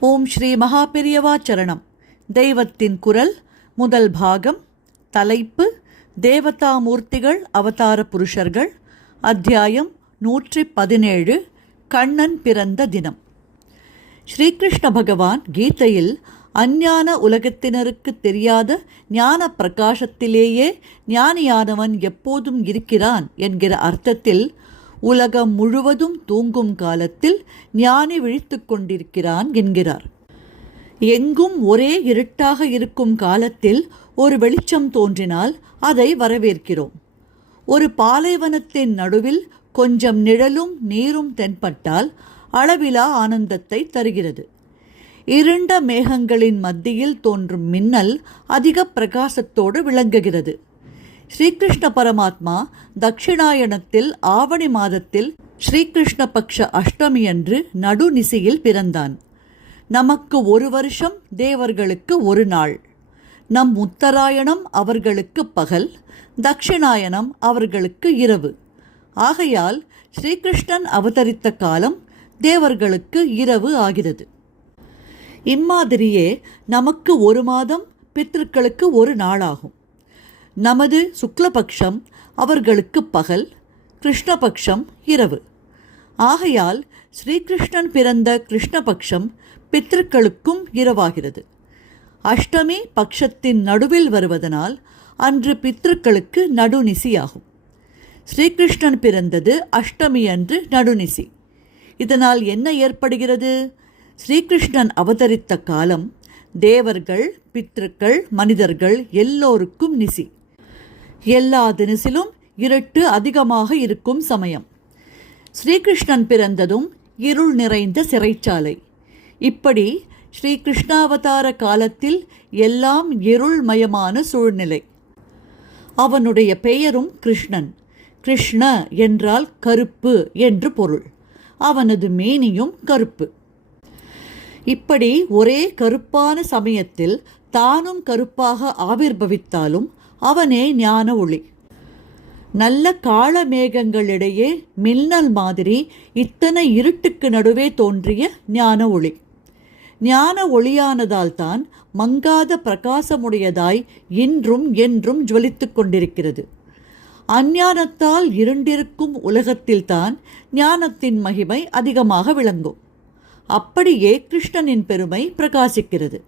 ஓம் ஸ்ரீ மகாபெரியவா சரணம். தெய்வத்தின் குரல் முதல் பாகம் தலைப்பு தேவதாமூர்த்திகள் அவதார புருஷர்கள் அத்தியாயம் நூற்றி பதினேழு கண்ணன் பிறந்த தினம். ஸ்ரீகிருஷ்ண பகவான் கீதையில் அஞ்ஞான உலகத்தினருக்கு தெரியாத ஞான பிரகாசத்திலேயே ஞானியானவன் எப்போதும் இருக்கிறான் என்கிற அர்த்தத்தில் உலகம் முழுவதும் தூங்கும் காலத்தில் ஞானி விழித்து கொண்டிருக்கிறான் என்கிறார். எங்கும் ஒரே இருட்டாக இருக்கும் காலத்தில் ஒரு வெளிச்சம் தோன்றினால் அதை வரவேற்கிறோம். ஒரு பாலைவனத்தின் நடுவில் கொஞ்சம் நிழலும் நீரும் தென்பட்டால் அளவிலா ஆனந்தத்தை தருகிறது. இருண்ட மேகங்களின் மத்தியில் தோன்றும் மின்னல் அதிக பிரகாசத்தோடு விளங்குகிறது. ஸ்ரீகிருஷ்ண பரமாத்மா தக்ஷிணாயணத்தில் ஆவணி மாதத்தில் ஸ்ரீகிருஷ்ண பக்ஷ அஷ்டமியன்று நடுநிசையில் பிறந்தான். நமக்கு ஒரு வருஷம் தேவர்களுக்கு ஒரு நாள். நம் உத்தராயணம் அவர்களுக்கு பகல் தட்சிணாயனம் அவர்களுக்கு இரவு. ஆகையால் ஸ்ரீகிருஷ்ணன் அவதரித்த காலம் தேவர்களுக்கு இரவு ஆகிறது. இம்மாதிரியே நமக்கு ஒரு மாதம் பித்திருக்களுக்கு ஒரு நாளாகும். நமது சுக்லபக்ஷம் அவர்களுக்கு பகல் கிருஷ்ணபக்ஷம் இரவு. ஆகையால் ஸ்ரீகிருஷ்ணன் பிறந்த கிருஷ்ணபக்ஷம் பித்திருக்களுக்கும் இரவாகிறது. அஷ்டமி பக்ஷத்தின் நடுவில் வருவதனால் அன்று பித்திருக்களுக்கு நடுநிசியாகும். ஸ்ரீகிருஷ்ணன் பிறந்தது அஷ்டமி அன்று நடுநிசி. இதனால் என்ன ஏற்படுகிறது? ஸ்ரீகிருஷ்ணன் அவதரித்த காலம் தேவர்கள் பித்ருக்கள் மனிதர்கள் எல்லோருக்கும் நிசி. எல்லா தினசிலும் இருட்டு அதிகமாக இருக்கும் சமயம். ஸ்ரீகிருஷ்ணன் பிறந்ததும் இருள் நிறைந்த சிறைச்சாலை. இப்படி ஸ்ரீ கிருஷ்ணாவதார காலத்தில் எல்லாம் இருள்மயமான சூழ்நிலை. அவனுடைய பெயரும் கிருஷ்ணன். கிருஷ்ண என்றால் கருப்பு என்று பொருள். அவனது மேனியும் கருப்பு. இப்படி ஒரே கருப்பான சமயத்தில் தானும் கருப்பாக ஆவிர்பவித்தாலும் அவனே ஞான ஒளி. நல்ல கால மேகங்களிடையே மின்னல் மாதிரி இத்தனை இருட்டுக்கு நடுவே தோன்றிய ஞான ஒளி. ஞான ஒளியானதால் தான் மங்காத பிரகாசமுடையதாய் இன்றும் என்றும் ஜுவலித்து கொண்டிருக்கிறது. அஞ்ஞானத்தால் இருண்டிருக்கும் உலகத்தில்தான் ஞானத்தின் மகிமை அதிகமாக விளங்கும். அப்படியே கிருஷ்ணனின் பெருமை பிரகாசிக்கிறது.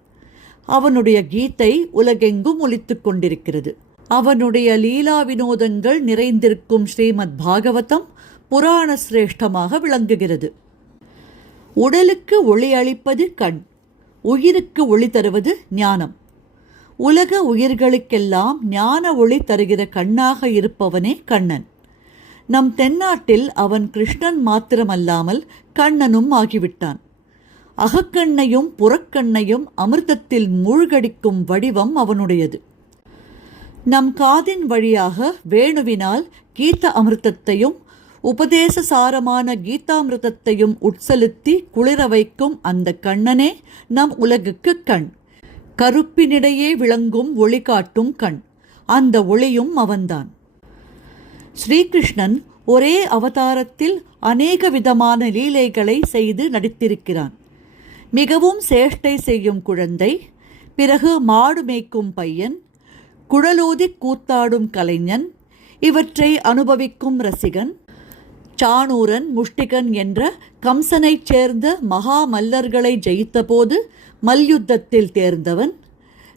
அவனுடைய கீதை உலகெங்கும் ஒலித்துக் கொண்டிருக்கிறது. அவனுடைய லீலா வினோதங்கள் நிறைந்திருக்கும் ஸ்ரீமத் பாகவதம் புராண சிரேஷ்டமாக விளங்குகிறது. உடலுக்கு ஒளி அளிப்பது கண் உயிருக்கு ஒளி தருவது ஞானம். உலக உயிர்களுக்கெல்லாம் ஞான ஒளி தருகிற கண்ணாக இருப்பவனே கண்ணன். நம் தென்னாட்டில் அவன் கிருஷ்ணன் மாத்திரமல்லாமல் கண்ணனும் ஆகிவிட்டான். அகக்கண்ணையும் புறக்கண்ணையும் அமிர்தத்தில் மூழ்கடிக்கும் வடிவம் அவனுடையது. நம் காதின் வழியாக வேணுவினால் கீத அமிர்தத்தையும் உபதேச சாரமான கீதாமிர்தத்தையும் உட்செலுத்தி குளிர வைக்கும் அந்த கண்ணனே நம் உலகுக்கு கண். கருப்பினிடையே விளங்கும் ஒளி காட்டும் கண். அந்த ஒளியும் அவன்தான். ஸ்ரீகிருஷ்ணன் ஒரே அவதாரத்தில் அநேக விதமான லீலைகளை செய்து நடித்திருக்கிறான். மிகவும் சேஷ்டை செய்யும் குழந்தை பிறகு மாடு மேய்க்கும் பையன் குழலோதி கூத்தாடும் கலைஞன் இவற்றை அனுபவிக்கும் ரசிகன் சாணூரன் முஷ்டிகன் என்ற கம்சனைச் சேர்ந்த மகா மல்லர்களை ஜெயித்தபோது மல்யுத்தத்தில் தேர்ந்தவன்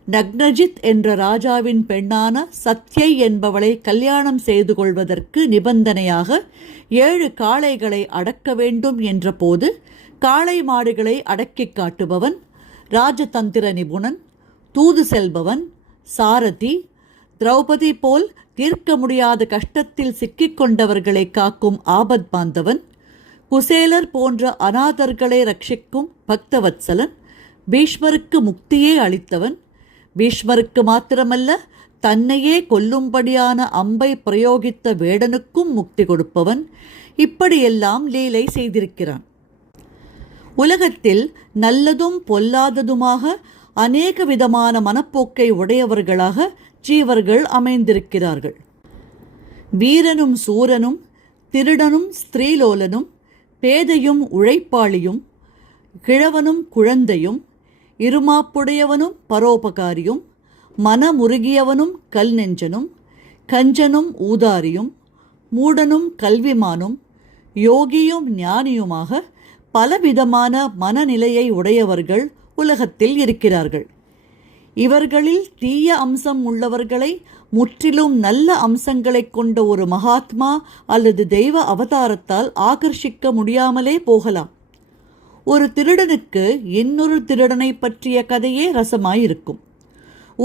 நக்னஜித் என்ற ராஜாவின் பெண்ணான சத்யை என்பவளை கல்யாணம் செய்து கொள்வதற்கு நிபந்தனையாக ஏழு காளைகளை அடக்க வேண்டும் என்றபோது காளை மாடுகளை அடக்கிக் காட்டுபவன் ராஜதந்திர நிபுணன் தூது செல்பவன் சாரதி திரௌபதி போல் தீர்க்க முடியாத கஷ்டத்தில் சிக்கிக்கொண்டவர்களை காக்கும் ஆபத் பாந்தவன் குசேலர் போன்ற அநாதர்களை ரட்சிக்கும் பக்தவத்சலன் பீஷ்மருக்கு முக்தியே அளித்தவன் பீஷ்மருக்கு மாத்திரமல்ல தன்னையே கொல்லும்படியான அம்பை பிரயோகித்த வேடனுக்கும் முக்தி கொடுப்பவன் இப்படியெல்லாம் லீலை செய்திருக்கிறான். உலகத்தில் நல்லதும் பொல்லாததுமாக அநேக விதமான மனப்போக்கை உடையவர்களாக ஜீவர்கள் அமைந்திருக்கிறார்கள். வீரனும் சூரனும் திருடனும் ஸ்திரீலோலனும் பேதையும் உழைப்பாளியும் கிழவனும் குழந்தையும் இருமாப்புடையவனும் பரோபகாரியும் மனமுருகியவனும் கல் நெஞ்சனும் கஞ்சனும் ஊதாரியும் மூடனும் கல்விமானும் யோகியும் ஞானியுமாக பலவிதமான மனநிலையை உடையவர்கள் உலகத்தில் இருக்கிறார்கள். இவர்களில் தீய அம்சம் உள்ளவர்களை முற்றிலும் நல்ல அம்சங்களைக் கொண்ட ஒரு மகாத்மா அல்லது தெய்வ அவதாரத்தால் ஆகர்ஷிக்க முடியாமலே போகலாம். ஒரு திருடனுக்கு இன்னொரு திருடனை பற்றிய கதையே ரசமாயிருக்கும்.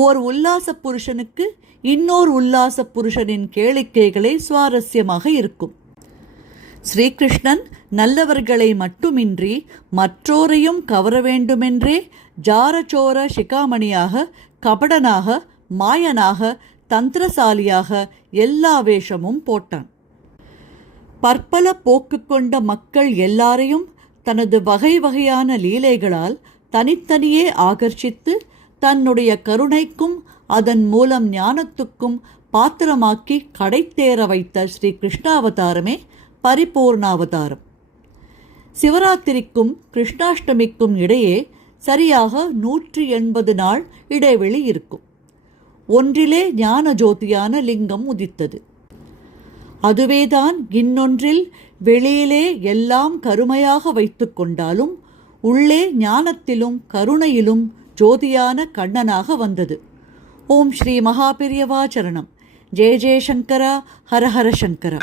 ஓர் உல்லாச புருஷனுக்கு இன்னொரு உல்லாச புருஷனின் கேளிக்கைகளே சுவாரஸ்யமாக இருக்கும். ஸ்ரீகிருஷ்ணன் நல்லவர்களை மட்டுமின்றி மற்றோரையும் கவர வேண்டுமென்றே ஜாரச்சோர சிகாமணியாக கபடனாக மாயனாக தந்திரசாலியாக எல்லா வேஷமும் போட்டான். பற்பல போக்கு கொண்ட மக்கள் எல்லாரையும் தனது வகை வகையான லீலைகளால் தனித்தனியே ஆகர்ஷித்து தன்னுடைய கருணைக்கும் அதன் மூலம் ஞானத்துக்கும் பாத்திரமாக்கி கடைத்தேற வைத்த ஸ்ரீ கிருஷ்ணாவதாரமே பரிபூர்ணாவதாரம். சிவராத்திரிக்கும் கிருஷ்ணாஷ்டமிக்கும் இடையே சரியாக நூற்றி எண்பது நாள் இடைவெளி இருக்கும். ஒன்றிலே ஞான ஜோதியான லிங்கம் உதித்தது. அதுவேதான் இன்னொன்றில் வெளியிலே எல்லாம் கருமையாக வைத்து கொண்டாலும் உள்ளே ஞானத்திலும் கருணையிலும் ஜோதியான கண்ணனாக வந்தது. ஓம் ஸ்ரீ மகாபிரியவாச்சரணம் ஜெய ஜெயசங்கரா ஹர ஹர சங்கரா.